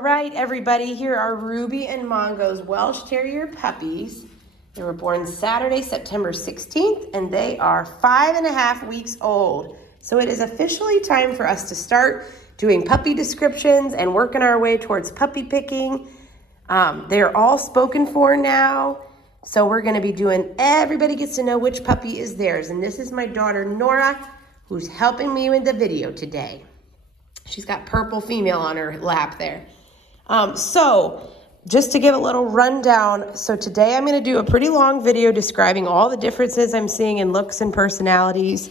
All right, everybody, here are Ruby and Mongo's Welsh Terrier puppies. They were born Saturday, September 16th, and they are 5.5 weeks old. So it is officially time for us to start doing puppy descriptions and working our way towards puppy picking. They're all spoken for now. So we're gonna be doing, everybody gets to know which puppy is theirs. And this is my daughter, Nora, who's helping me with the video today. She's got purple female on her lap there. So just to give a little rundown, so today I'm gonna do a pretty long video describing all the differences I'm seeing in looks and personalities.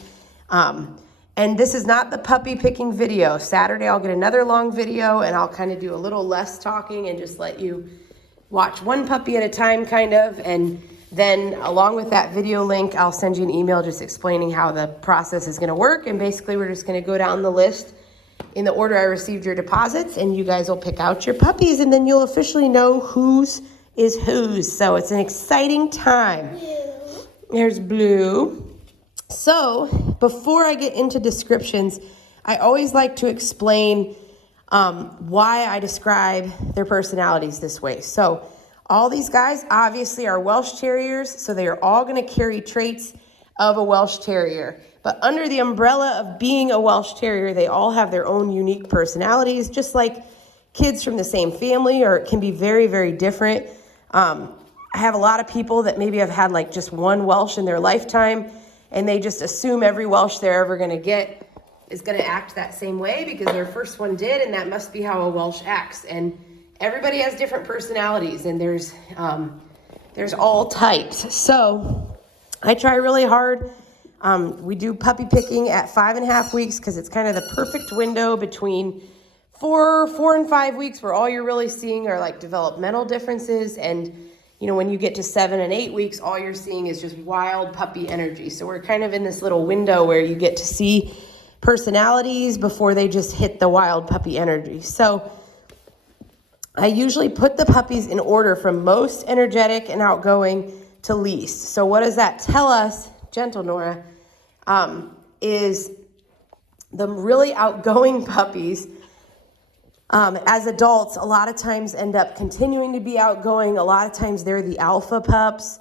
And this is not the puppy picking video. Saturday I'll get another long video and I'll kind of do a little less talking and just let you watch one puppy at a time kind of. And then along with that video link, I'll send you an email just explaining how the process is gonna work. And basically we're just gonna go down the list in the order I received your deposits, and you guys will pick out your puppies, and then you'll officially know whose is whose. So it's an exciting time. Blue. There's Blue. So before I get into descriptions, I always like to explain why I describe their personalities this way. So all these guys obviously are Welsh Terriers, so they are all going to carry traits of a Welsh Terrier. But under the umbrella of being a Welsh Terrier, they all have their own unique personalities, just like kids from the same family, or it can be very, very different. I have a lot of people that maybe have had like just one Welsh in their lifetime, and they just assume every Welsh they're ever going to get is going to act that same way because their first one did, and that must be how a Welsh acts. And everybody has different personalities, and there's all types. So I try really hard. We do puppy picking at 5.5 weeks because it's kind of the perfect window between 4 and 5 weeks where all you're really seeing are like developmental differences. And, you know, when you get to 7 and 8 weeks, all you're seeing is just wild puppy energy. So we're kind of in this little window where you get to see personalities before they just hit the wild puppy energy. So I usually put the puppies in order from most energetic and outgoing to least. So what does that tell us, gentle Nora, is the really outgoing puppies as adults a lot of times end up continuing to be outgoing. A lot of times they're the alpha pups.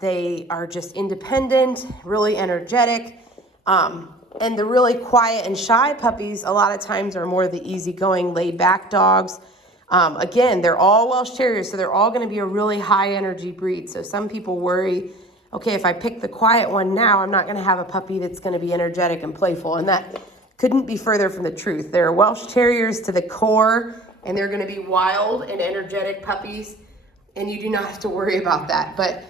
They are just independent, really energetic. And the really quiet and shy puppies a lot of times are more the easygoing, laid back dogs. Again, they're all Welsh Terriers, so they're all going to be a really high energy breed. So some people worry, okay, if I pick the quiet one now, I'm not going to have a puppy that's going to be energetic and playful. And that couldn't be further from the truth. They're Welsh Terriers to the core, and they're going to be wild and energetic puppies, and you do not have to worry about that. But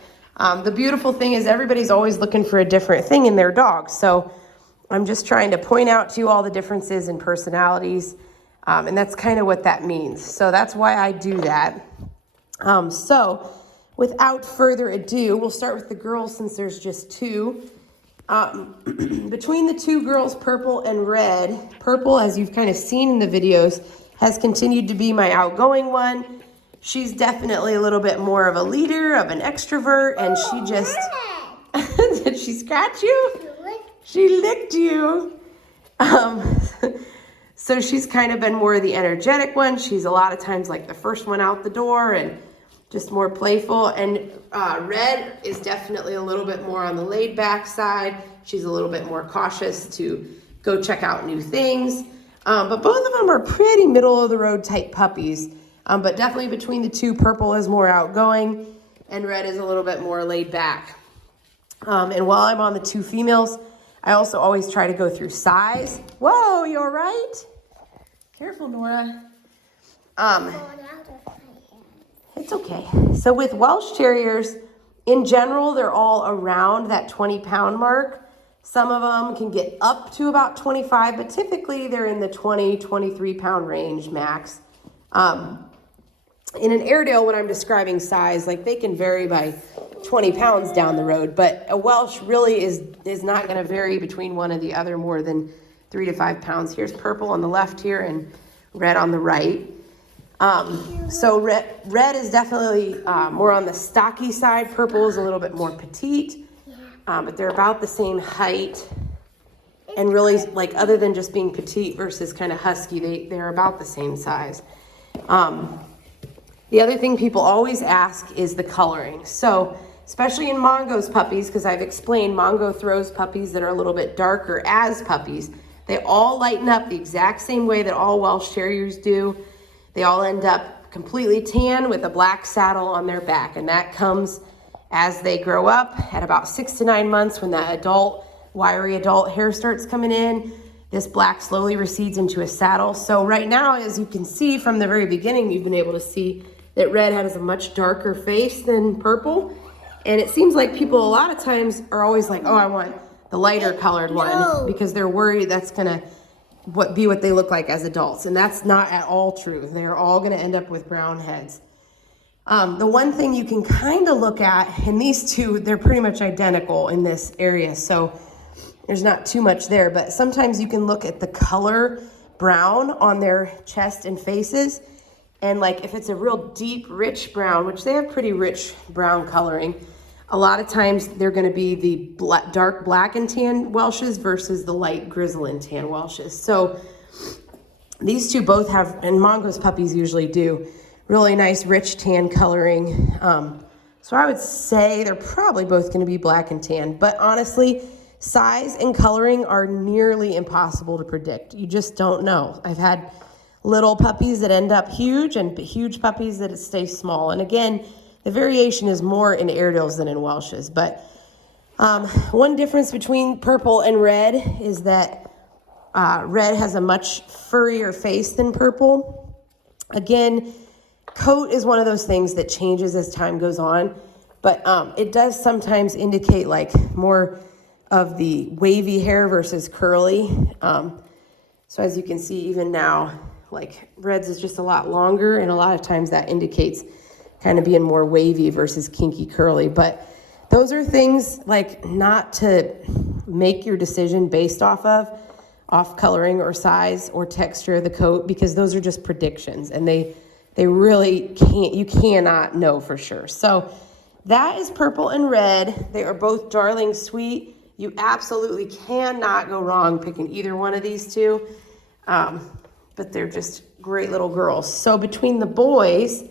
the beautiful thing is everybody's always looking for a different thing in their dog. So I'm just trying to point out to you all the differences in personalities, and that's kind of what that means. So that's why I do that. So without further ado, we'll start with the girls since there's just two. Between the two girls, Purple and Red, Purple, as you've kind of seen in the videos, has continued to be my outgoing one. She's definitely a little bit more of a leader, of an extrovert, and she just... Did she scratch you? She licked you. So she's kind of been more of the energetic one. She's a lot of times like the first one out the door and just more playful. And Red is definitely a little bit more on the laid back side. She's a little bit more cautious to go check out new things. But both of them are pretty middle of the road type puppies. But definitely between the two, Purple is more outgoing and Red is a little bit more laid back. And while I'm on the two females, I also always try to go through size. Whoa, you all right? Careful, Nora. It's okay. So with Welsh Terriers, in general, they're all around that 20-pound mark. Some of them can get up to about 25, but typically they're in the 20, 23-pound range max. In an Airedale, when I'm describing size, like they can vary by 20 pounds down the road, but a Welsh really is not going to vary between one and the other more than 3 to 5 pounds. Here's Purple on the left here and Red on the right. So red is definitely more on the stocky side. Purple is a little bit more petite, but they're about the same height. And really, like, other than just being petite versus kind of husky, they're about the same size. The other thing people always ask is the coloring. So, especially in Mongo's puppies, because I've explained Mongo throws puppies that are a little bit darker as puppies. They all lighten up the exact same way that all Welsh Terriers do. They all end up completely tan with a black saddle on their back, and that comes as they grow up at about 6 to 9 months when that wiry adult hair starts coming in. This black slowly recedes into a saddle. So right now, as you can see from the very beginning, you've been able to see that red has a much darker face than purple. And it seems like people a lot of times are always like, oh, I want the lighter colored one, because they're worried that's gonna be what they look like as adults. And that's not at all true. They're all gonna end up with brown heads. The one thing you can kind of look at, and these two, they're pretty much identical in this area. So there's not too much there, but sometimes you can look at the color brown on their chest and faces. And like if it's a real deep, rich brown, which they have pretty rich brown coloring, a lot of times they're gonna be the dark black and tan Welshes versus the light grizzle and tan Welshes. So these two both have, and Mongo's puppies usually do, really nice rich tan coloring. So I would say they're probably both gonna be black and tan, but honestly, size and coloring are nearly impossible to predict. You just don't know. I've had little puppies that end up huge and huge puppies that stay small. And again, the variation is more in Airedales than in Welshes. But one difference between purple and red is that red has a much furrier face than purple. Again, coat is one of those things that changes as time goes on, but it does sometimes indicate like more of the wavy hair versus curly. So as you can see, even now, like red's is just a lot longer, and a lot of times that indicates kind of being more wavy versus kinky curly. But those are things like not to make your decision based off coloring or size or texture of the coat, because those are just predictions, and they really you cannot know for sure. So that is purple and red. They are both darling sweet. You absolutely cannot go wrong picking either one of these two, but they're just great little girls. So between the boys,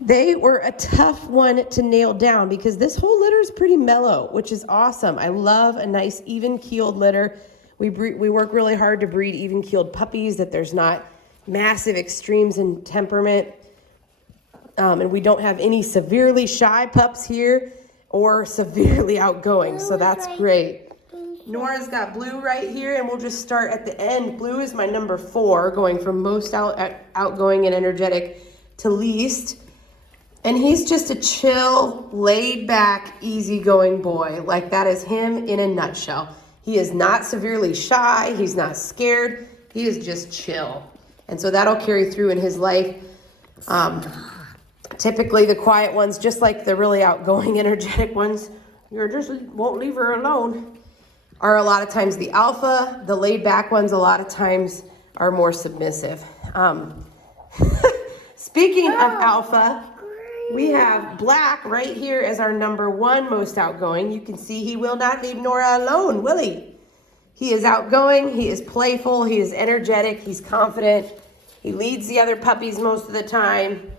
they were a tough one to nail down because this whole litter is pretty mellow, which is awesome. I love a nice even-keeled litter. We work really hard to breed even-keeled puppies, that there's not massive extremes in temperament, and we don't have any severely shy pups here or severely outgoing, so that's great. Nora's got Blue right here, and we'll just start at the end. Blue is my number 4, going from most outgoing and energetic to least. And he's just a chill, laid-back, easygoing boy. Like, that is him in a nutshell. He is not severely shy. He's not scared. He is just chill. And so that'll carry through in his life. Typically, the quiet ones, just like the really outgoing, energetic ones, you just won't leave her alone, are a lot of times the alpha. The laid-back ones a lot of times are more submissive. Speaking of alpha, we have Black right here as our number 1 most outgoing. You can see he will not leave Nora alone, will he? He is outgoing, he is playful, he is energetic, he's confident. He leads the other puppies most of the time.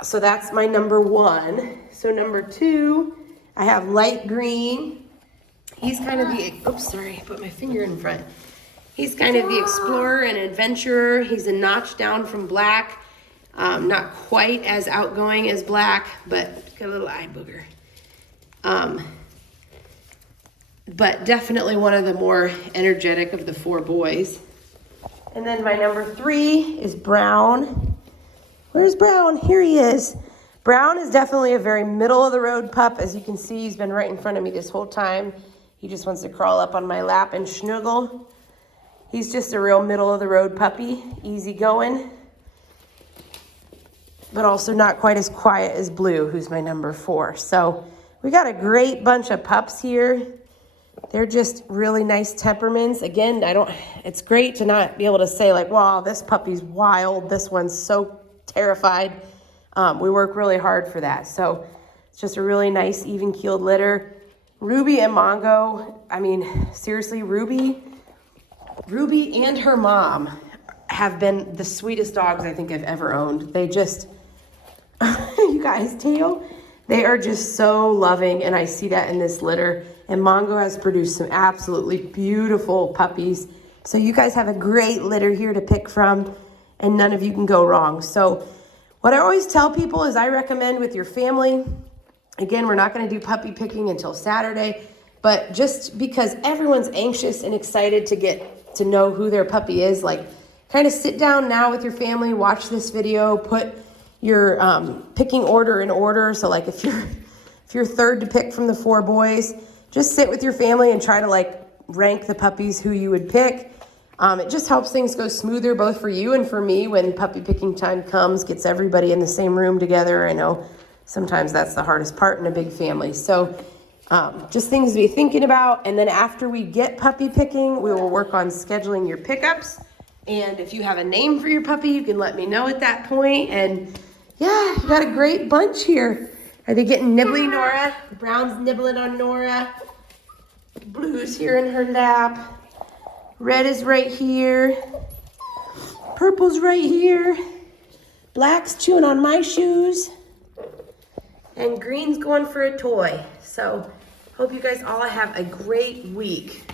So that's my number 1. So number 2, I have light green. He's kind of the, oops, sorry, I put my finger in front. He's kind of the explorer and adventurer. He's a notch down from Black. Not quite as outgoing as Black, but got a little eye booger. But definitely one of the more energetic of the 4 boys. And then my number 3 is Brown. Where's Brown? Here he is. Brown is definitely a very middle-of-the-road pup. As you can see, he's been right in front of me this whole time. He just wants to crawl up on my lap and snuggle. He's just a real middle-of-the-road puppy, easygoing, but also not quite as quiet as Blue, who's my number 4. So we got a great bunch of pups here. They're just really nice temperaments. Again, it's great to not be able to say like, wow, this puppy's wild, this one's so terrified. We work really hard for that. So it's just a really nice, even-keeled litter. Ruby and Mongo, I mean, seriously, Ruby and her mom have been the sweetest dogs I think I've ever owned. They just, you guys, Teo, they are just so loving, and I see that in this litter. And Mongo has produced some absolutely beautiful puppies. So you guys have a great litter here to pick from, and none of you can go wrong. So what I always tell people is I recommend with your family, again, we're not going to do puppy picking until Saturday, but just because everyone's anxious and excited to get to know who their puppy is, like kind of sit down now with your family, watch this video, put your picking order in order. So like if you're third to pick from the 4 boys, just sit with your family and try to like rank the puppies who you would pick. It just helps things go smoother both for you and for me when puppy picking time comes, gets everybody in the same room together. I know sometimes that's the hardest part in a big family. So just things to be thinking about. And then after we get puppy picking, we will work on scheduling your pickups. And if you have a name for your puppy, you can let me know at that point. And yeah, you got a great bunch here. Are they getting nibbly, Nora? Brown's nibbling on Nora. Blue's here in her lap. Red is right here. Purple's right here. Black's chewing on my shoes. And green's going for a toy. So hope you guys all have a great week.